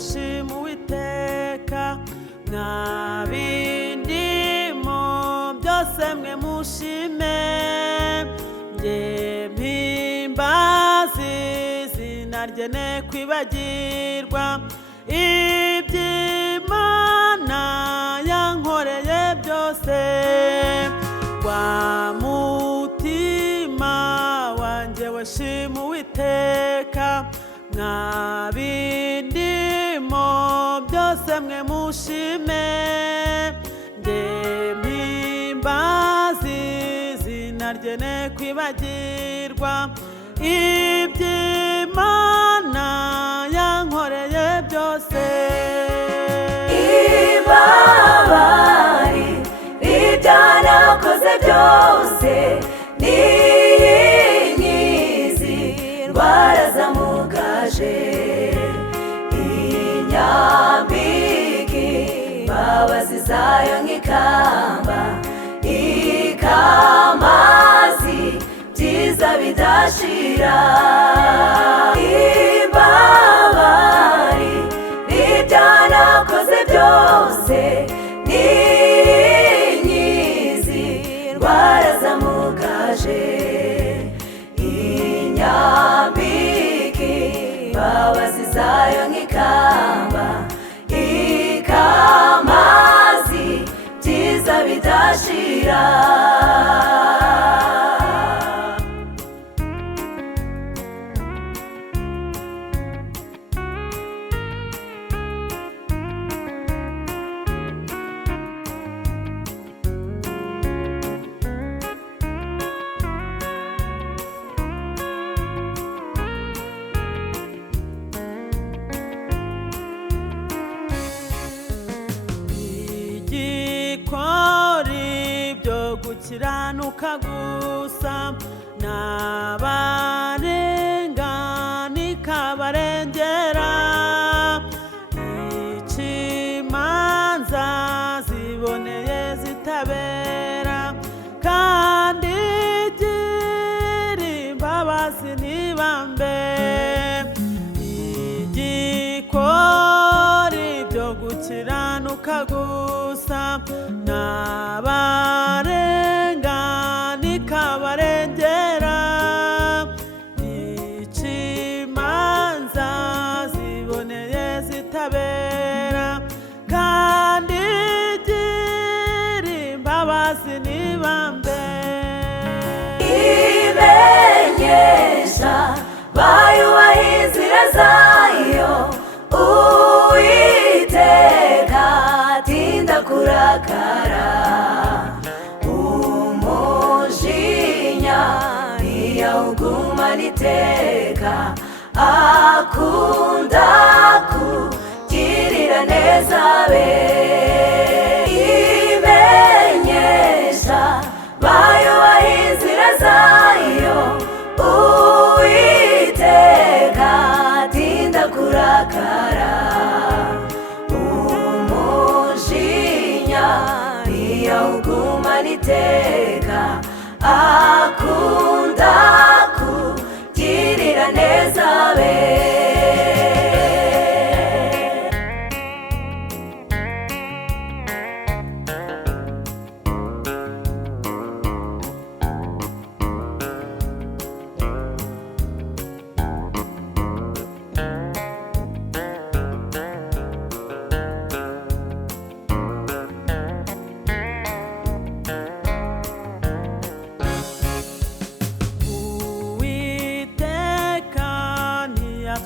shima Uwiteka mwa bindimo byose mwe mushime njye mpimbazi izina rye ne kwibagirwa iby'Imana yankoreye byose wa mutima wanjye we shima Uwiteka mwa bindimo byose mwe mushime njye mpimbazi izina rye ne kwibagirwa iby'Imana yankoreye byose ibabari ibyanakoze byose n'inkizi indwara zamugaje inyambiki imbabazi zayo nk'ikamba ikamazi byiza bidashira imbabari ibyanakoze byose n'inkizi indwara zamugaje inyambiki imbabazi zayo nk'ikamba ikamazi byiza bidashira gukiranuka gusa n'abarenganika barengera imanza ziboneye zitabera kandi igira imbabazi n'ibambe igikora ibyo gukiranuka gusa n'abarenganika barengera imanza ziboneye zitabera kandi igira imbabazi n'ibambe imenyesha bayubaha inzira zayo Uwiteka atinda kurakara umujinya ntiyawugumana iteka akunda kugirira neza be imenyesha bayubaha inzira zayo Uwiteka atinda kurakara umujinya ntiyawugumana iteka akunda kugirira neza be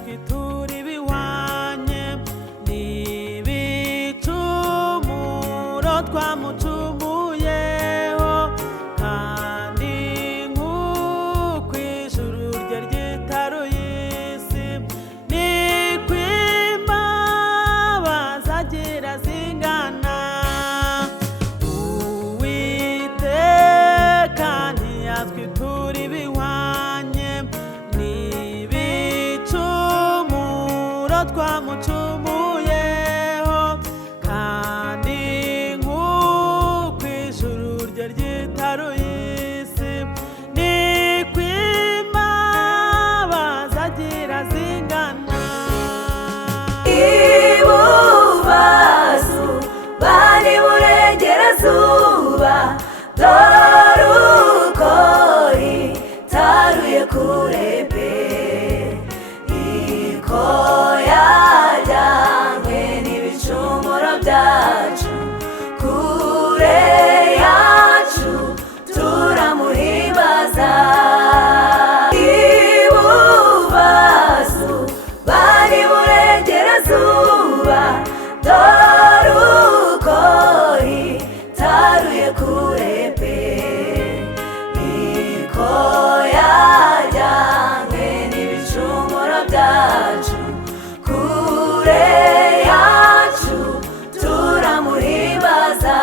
twitura ibihwanye n'ibicumuro twamucumuyeho kandi nk'uko ijuru rye ryitaruye isi niko imbabazi agira zingana Uwiteka ntiyatwitura ibihwanye twamucumuyeho kandi nk'uko ijuru rye ryitaruye isi niko imbabazi agira zingana byacu kure yacu turamuhimbaza.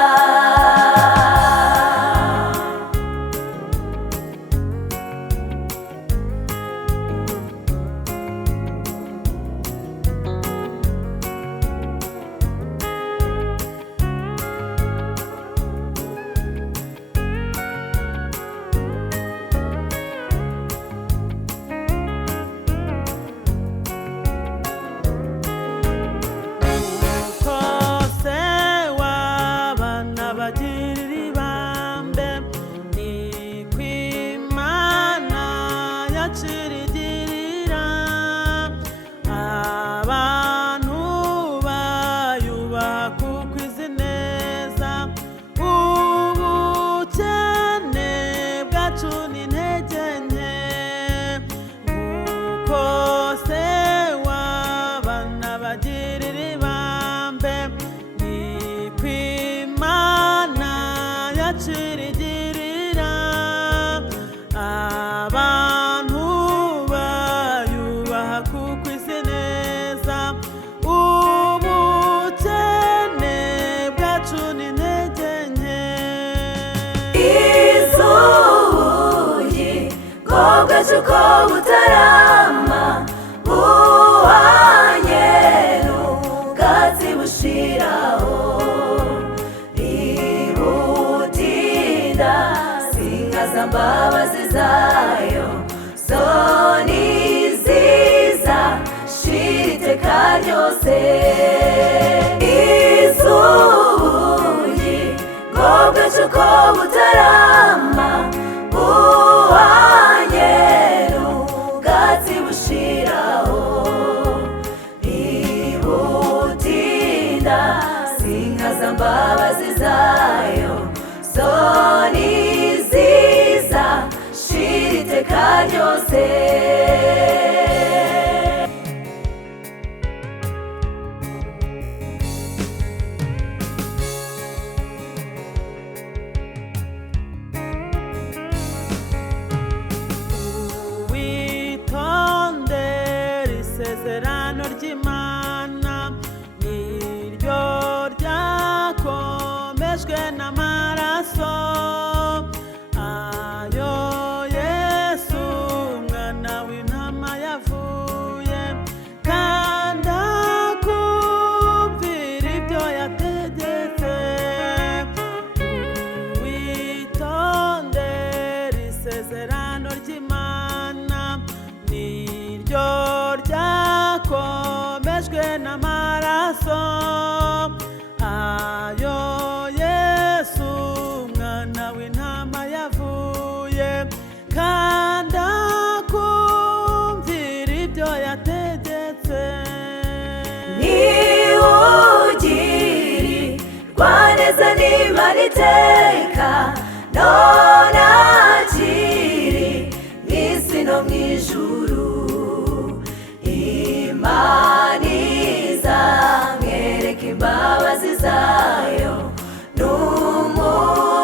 Uko butarama buhanye n'ubwatsi bushiraho, ributinda sinkaza mbabazi zayo, soni ziza shira iteka ryose. Izubuye bwo bwacu uko butarama buhanye n'ubwatsi bushiraho, ributinda sinkaza mbabazi zayo, soni ziza shira iteka ryose. Isezerano ry'Imana niryo ryakomejwe n'amaraso ayo Yesu umwana w'intama yavuye, kandi akumvira ibyo yategetse. Witondere isezerano ry'Imana niryo ryakomejwe n'amaraso ayo Yesu umwana w'intama yavuye, kandi akumvira ibyo yategetse. Niwugirirwa neza n'Imana iteka, none akiri mw'isi no mw'ijuru. Imana izamwereka imbabazi zayo n'umurava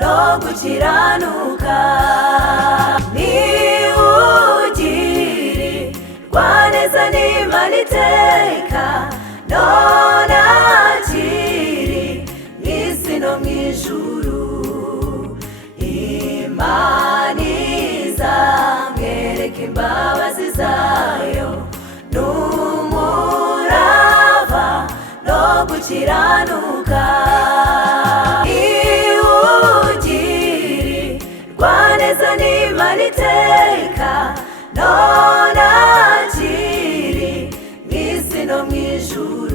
no gukiranuka. Niwugirirwa neza n'Imana iteka, none akiri mw'isi no mw'ijuru. Imana izamwereka imbabazi zayo n'umurava no gukiranuka. Iwugirirwa neza n'Imana iteka, none akiri mw'isi no mw'ijuru.